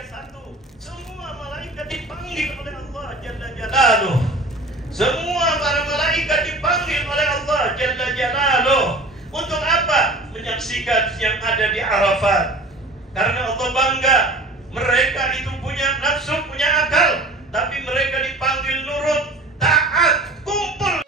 yang satu. Semua malaikat dipanggil oleh Allah Jalla Jalaluh. Semua para malaikat dipanggil oleh Allah Jalla Jalaluh. Untuk apa? Menyaksikan yang ada di Arafat. Karena Allah bangga, mereka itu punya nafsu, punya akal, tapi mereka dipanggil nurut, taat, kumpul.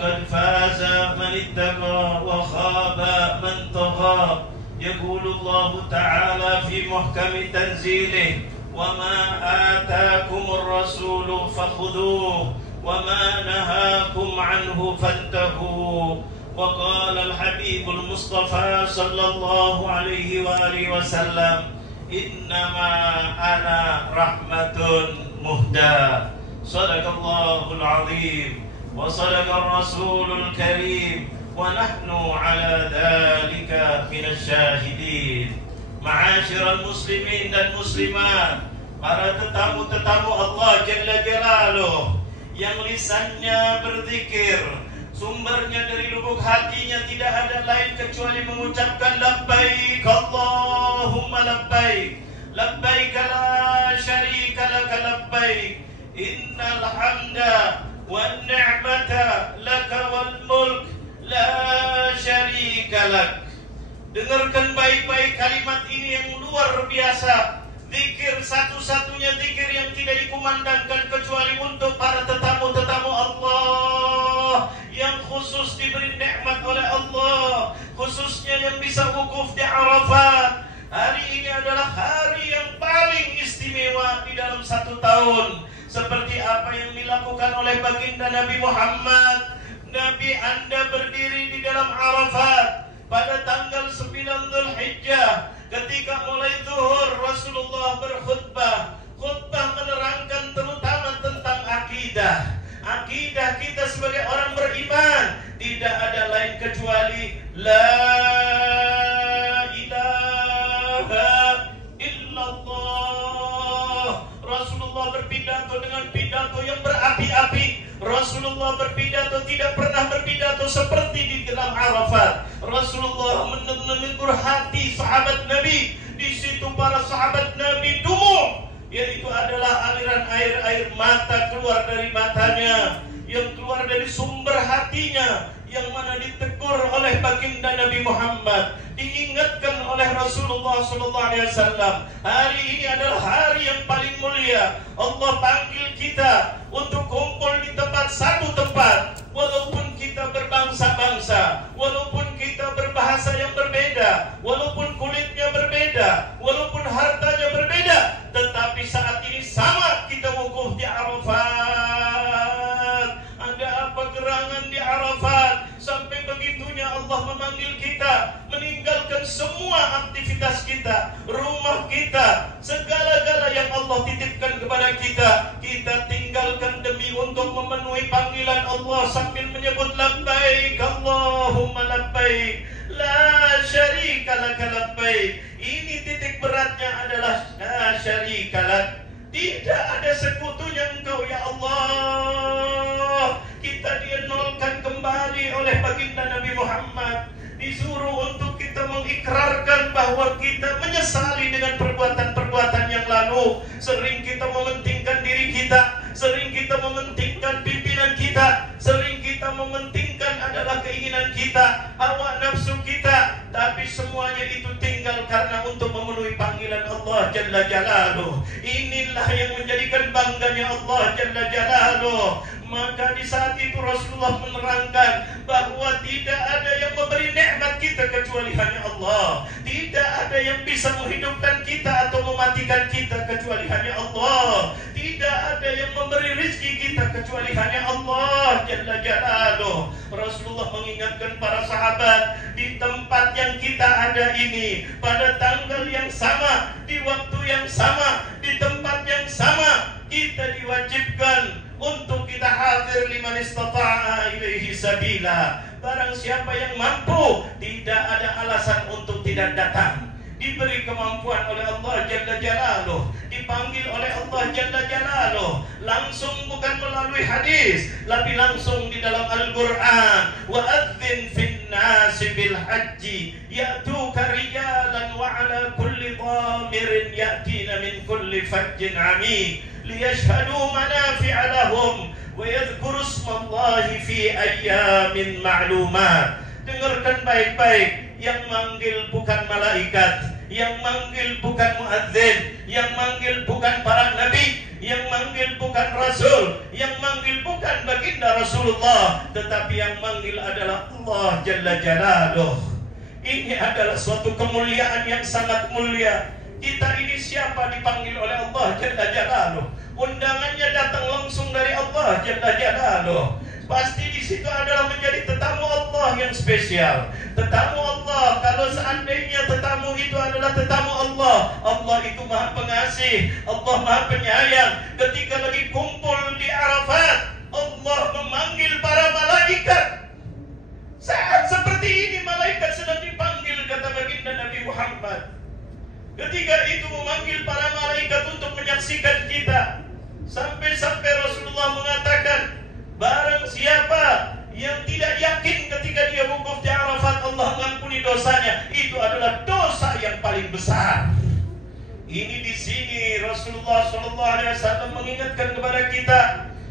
قد فاز من اتقى وخاب من طغى. يقول الله تعالى في محكم تنزيله: وما آتاكم الرسول فخذوه وما نهاكم عنه فانتهوا. وقال الحبيب المصطفى صلى الله عليه وآله وسلم: إنما أنا رحمة مهدى. صدق الله العظيم وصدق الرسول الكريم ونحن على ذلك من الشاهدين. Ma'asyiral muslimin dan muslimat, para tetamu-tetamu Allah Jalla Jalaluh yang lisannya berzikir, sumbernya dari lubuk hatinya tidak ada lain kecuali mengucapkan labbaik Allahumma labbaik, labbaik la syarika laka labbaik, innal hamda wan ni'mata laka wal mulk la syarika lak. Dengarkan baik-baik kalimat ini yang luar biasa. Zikir satu-satunya zikir yang tidak dikumandangkan kecuali untuk para tetamu-tetamu Allah yang khusus diberi nikmat oleh Allah, khususnya yang bisa wukuf di Arafat. Hari ini adalah hari yang paling istimewa di dalam satu tahun. Seperti apa yang dilakukan oleh baginda Nabi Muhammad. Nabi Anda berdiri di dalam Arafat pada tanggal 9 Dzulhijjah, ketika mulai zuhur Rasulullah berkhutbah. Khutbah menerangkan terutama tentang akidah. Akidah kita sebagai orang beriman tidak ada lain kecuali la ilaha illallah. Rasulullah berpidato dengan pidato yang berapi-api. Rasulullah berpidato tidak pernah berpidato seperti di dalam Arafat. Rasulullah menegur hati sahabat Nabi. Di situ para sahabat Nabi dumuh, yaitu adalah aliran air mata keluar dari matanya, yang keluar dari sumber hatinya, yang mana ditegur oleh baginda Nabi Muhammad, diingatkan oleh Rasulullah SAW. Hari ini adalah hari yang paling mulia. Allah panggil kita untuk kumpul di satu tempat, walaupun kita berbangsa-bangsa, walaupun kita berbahasa yang berbeda, walaupun kulitnya berbeda, walaupun hartanya berbeda, tetapi saat ini sama kita wukuf di Arafat. Ada apa gerangan di Arafat sampai begitunya Allah memanggil kita meninggalkan semua aktivitas kita, rumah kita, segala-gala yang Allah titipkan kepada kita, kita tinggalkan demi untuk memenuhi panggilan Allah sambil menyebut labbaik Allahumma labbaik la syarika laka labbaik. Ini titik beratnya adalah la syarika lak. Tidak ada sekutunya Engkau ya Allah. Kita dienolkan kembali oleh baginda Nabi Muhammad. Disuruh untuk kita mengikrarkan bahwa kita menyesali dengan perbuatan-perbuatan yang lalu. Sering kita mementingkan diri kita, sering kita mementingkan pimpinan kita, sering kita mementingkan adalah keinginan kita, hawa nafsu kita. Tapi semuanya itu tinggal karena untuk memenuhi panggilan Allah Jalla Jalaluh. Inilah yang menjadikan bangganya Allah Jalla Jalaluh. Maka di saat itu Rasulullah menerangkan bahwa tidak ada yang memberi nikmat kita kecuali hanya Allah. Tidak ada yang bisa menghidupkan kita atau mematikan kita kecuali hanya Allah. Tidak ada yang memberi rezeki kita kecuali hanya Allah Jalla Jalaluh. Rasulullah mengingatkan para sahabat, di tempat yang kita ada ini, pada tanggal yang sama, di waktu yang sama, di tempat yang sama, kita diwajibkan untuk kita hadir liman istata'a ilaihi sabila. Barang siapa yang mampu, tidak ada alasan untuk tidak datang. diberi kemampuan oleh Allah Jalla Jalaluh, dipanggil oleh Allah Jalla Jalaluh, langsung bukan melalui hadis, tapi langsung di dalam Al-Quran. Wa adzin fin nasi bil haji ya'tuka rijalan wa ala kulli dhamirin ya'tina min kulli fajjin amik liyashhadu manafi'a lahum wa yadhkuru ismallahi fi ayyamin ma'lumat. Dengarkan baik-baik, yang manggil bukan malaikat, yang manggil bukan muadzin, yang manggil bukan para nabi, yang manggil bukan rasul, yang manggil bukan baginda Rasulullah, tetapi yang manggil adalah Allah Jalla Jalaluh. Ini adalah suatu kemuliaan yang sangat mulia. Kita ini siapa dipanggil oleh Allah Jalla Jalaluh? Undangannya datang langsung dari Allah Jalla Jalaluh. Pasti di situ adalah menjadi tetamu Allah yang spesial. Tetamu Allah, kalau seandainya tetamu itu adalah tetamu Allah, Allah itu Maha Pengasih, Allah Maha Penyayang. Ketika lagi kumpul di Arafat, Allah memanggil para malaikat. Saat seperti ini malaikat sedang dipanggil, kata baginda Nabi Muhammad. Ketika itu memanggil para malaikat untuk menyaksikan kita. Sampai-sampai Rasulullah mengatakan, barang siapa yang tidak yakin ketika dia wukuf di Arafat Allah mengampuni dosanya, itu adalah dosa yang paling besar. Ini di sini Rasulullah SAW mengingatkan kepada kita,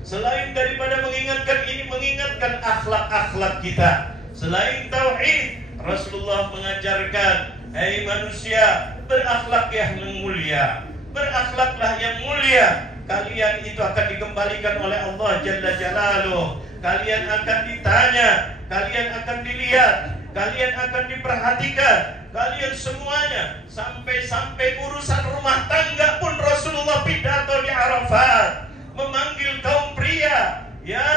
selain daripada mengingatkan ini, mengingatkan akhlak-akhlak kita. Selain tauhid, Rasulullah mengajarkan, hai manusia, berakhlak yang mulia, berakhlaklah yang mulia. Kalian itu akan dikembalikan oleh Allah Jalla Jalaluh. Kalian akan ditanya, kalian akan dilihat, kalian akan diperhatikan, kalian semuanya. Sampai-sampai urusan rumah tangga pun Rasulullah pidato di Arafat, memanggil kaum pria. Ya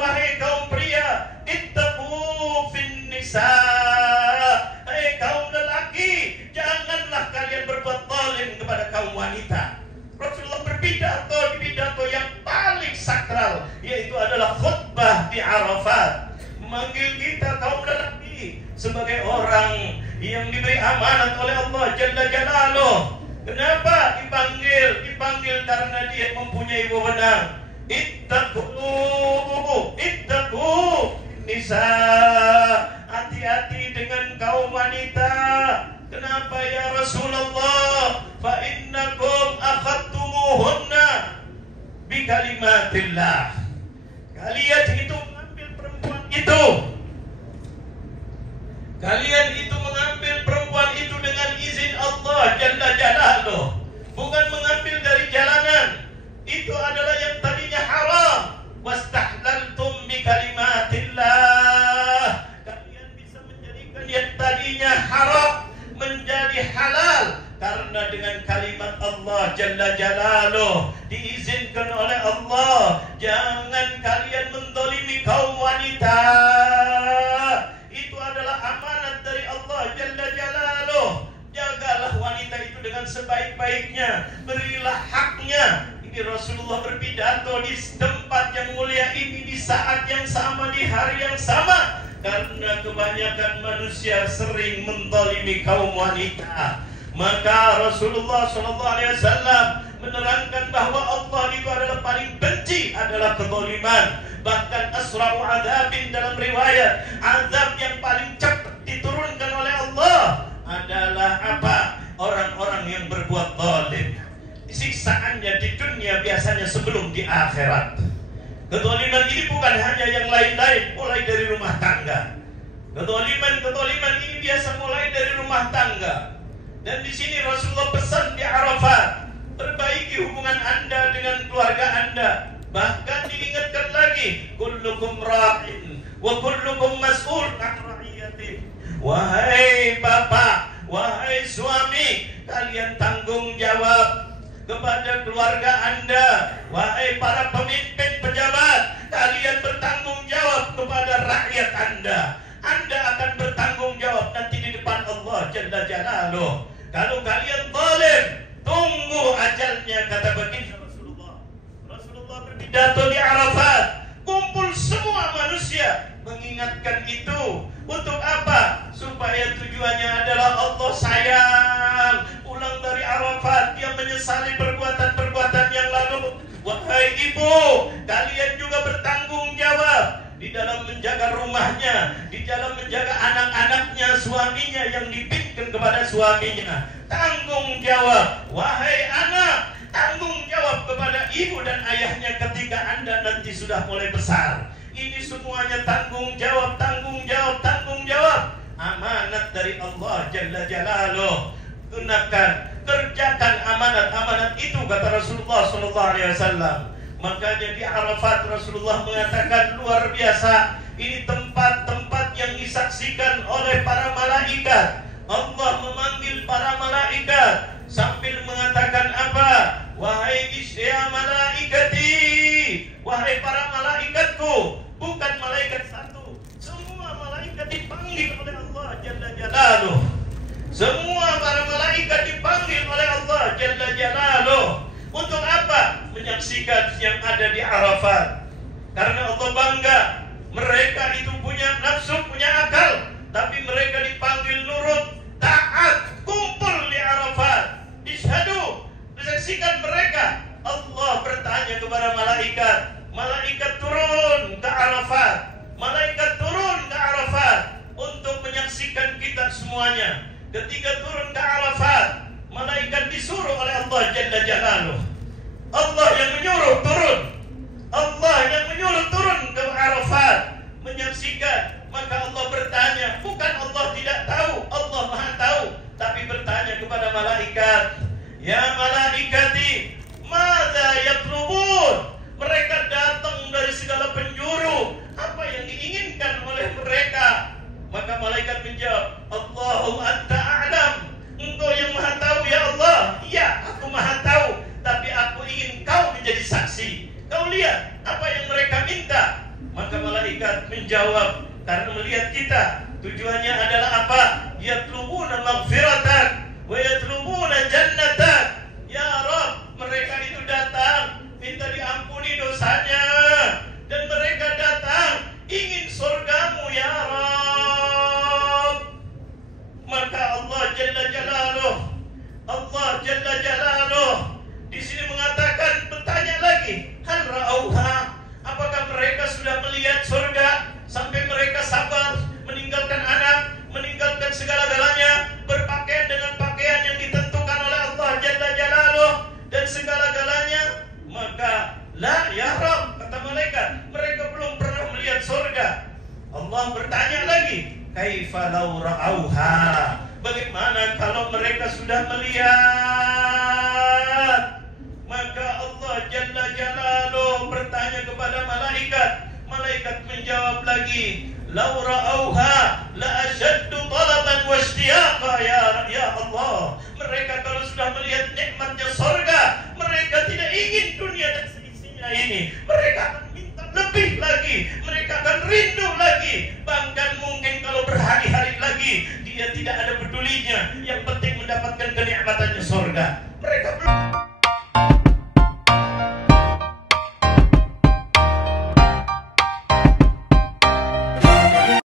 wahai kaum pria, ittaqu fin nisa. Hai kaum lelaki, janganlah kalian berbuat zalim kepada kaum wanita. Rasulullah berpidato di pidato yang paling sakral, yaitu adalah khutbah di Arafat, memanggil kita kaum lelaki sebagai orang yang diberi amanat oleh Allah Jalla Jalaluh. Kenapa dipanggil? Dipanggil karena dia mempunyai wewenang. Ittaqu nisa. Hati-hati dengan kaum wanita. Kenapa ya Rasulullah? Fa innakum akhadtumuhunna bi kalimatillah. Kalian itu mengambil perempuan itu. Kalian itu mengambil perempuan itu dengan izin Allah Jalla Jalaluh, bukan mengambil dari jalanan. Itu adalah yang tadinya haram. Wastahlaltum bi kalimatillah. Kalian bisa menjadikan yang tadinya haram menjadi halal karena dengan kalimat Allah Jalla Jalaluh, diizinkan oleh Allah. Jangan kalian mendolimi kaum wanita. Itu adalah amanat dari Allah Jalla Jalaluh. Jagalah wanita itu dengan sebaik-baiknya, berilah haknya. Ini Rasulullah berpidato di tempat yang mulia ini, di saat yang sama, di hari yang sama. Karena kebanyakan manusia sering menzalimi kaum wanita, maka Rasulullah SAW menerangkan bahwa Allah itu adalah paling benci adalah kezaliman. Bahkan asra'u adzabin dalam riwayat, azab yang paling cepat diturunkan oleh Allah adalah apa? Orang-orang yang berbuat zalim. Siksaannya di dunia biasanya sebelum di akhirat. Kezaliman ini bukan hanya yang lain-lain, mulai dari rumah tangga. Kezaliman ini biasa mulai dari rumah tangga. Dan di sini Rasulullah pesan di Arafat, perbaiki hubungan Anda dengan keluarga Anda. Bahkan diingatkan lagi, kullukum ra'in wa kullukum mas'ul an ra'iyatih. Wahai bapak, wahai suami, kalian tanggung jawab kepada keluarga Anda. Wahai para pemimpin pejabat, kalian bertanggung jawab kepada rakyat Anda. Anda akan bertanggung jawab nanti di depan Allah Jalla Jalaluh. Kalau kalian zalim, tunggu ajalnya, kata baginda Rasulullah. Rasulullah berpidato di Arafat, kumpul semua manusia mengingatkan itu. Untuk apa? supaya tujuannya adalah Allah sayang. Pulang dari Arafat dia menyesali perbuatan-perbuatan yang lalu. Wahai ibu, kalian juga bertanggung jawab di dalam menjaga rumahnya, di dalam menjaga anak-anaknya, suaminya yang diberikan kepada suaminya. Tanggung jawab, wahai anak, tanggung jawab kepada ibu dan ayahnya ketika Anda nanti sudah mulai besar. Ini semuanya tanggung jawab, tanggung jawab, tanggung jawab. Amanat dari Allah Jalla Jalaluh. Gunakan, kerjakan amanat-amanat itu, kata Rasulullah SAW. Makanya di Arafat Rasulullah mengatakan luar biasa. Ini tempat-tempat yang disaksikan oleh para malaikat. Allah memanggil para malaikat sambil mengatakan apa? Wahai isya malaikati, wahai para malaikatku. Bukan malaikat satu, semua malaikat dipanggil oleh Allah Jalla Jalaluh. Semua para malaikat dipanggil oleh Allah Jalla Jalaluh. Untuk apa? Menyaksikan yang ada di Arafat. Karena Allah bangga, mereka itu punya nafsu, punya akal, tapi mereka dipanggil nurut, taat, kumpul di Arafat. Ishadu, menyaksikan mereka. Allah bertanya kepada malaikat. Malaikat turun ke Arafat. Malaikat turun ke Arafat untuk menyaksikan kita semuanya. Ketika turun ke Arafat, malaikat disuruh oleh Allah Jalla Jalaluh. Allah yang menyuruh turun. Allah yang menyuruh turun ke Arafat menyaksikan. Maka Allah bertanya, bukan Allah tidak tahu, Allah Maha tahu, tapi bertanya kepada malaikat, ya malaikati, madza yatlubun? Mereka datang dari segala penjuru. Apa yang diinginkan oleh mereka? Maka malaikat menjawab, Allahu anta a'lam. Engkau yang Maha tahu ya Allah. Iya, aku Maha tahu, tapi aku ingin kau menjadi saksi. Kau lihat apa yang mereka minta. Maka malaikat menjawab, karena melihat kita, tujuannya adalah apa? Yatlubuna maghfiratan wa yatlubuna jannatan. Ya Rabb, mereka itu datang minta diampuni dosanya, dan mereka datang ingin surgamu ya Rabb. Maka Allah Jalla Jalaluh, Allah Jalla Jalaluh di sini mengatakan, bertanya lagi, hal ra'auha, apakah mereka sudah melihat surga sampai mereka sabar meninggalkan anak, meninggalkan segala-galanya, berpakaian dengan pakaian yang ditentukan oleh Allah Jalla Jalaluh dan segala-galanya? Maka la ya Rabb, kata malaikat, mereka belum pernah melihat surga. Allah bertanya lagi, kaifa law ra'auha, bagaimana kalau mereka sudah melihat? Maka Allah Jalla Jalaluh bertanya kepada malaikat. Malaikat menjawab lagi, law ra'auha la ashaddu talaban wa ishtiyaqa ya Allah. Mereka kalau sudah melihat nikmatnya surga, mereka tidak ingin dunia dan seisinya ini. Mereka akan minta lebih lagi, mereka akan rindu lagi. Bahkan mungkin kalau berhari-hari lagi dia tidak ada pedulinya, yang penting mendapatkan kenikmatannya surga. Mereka belum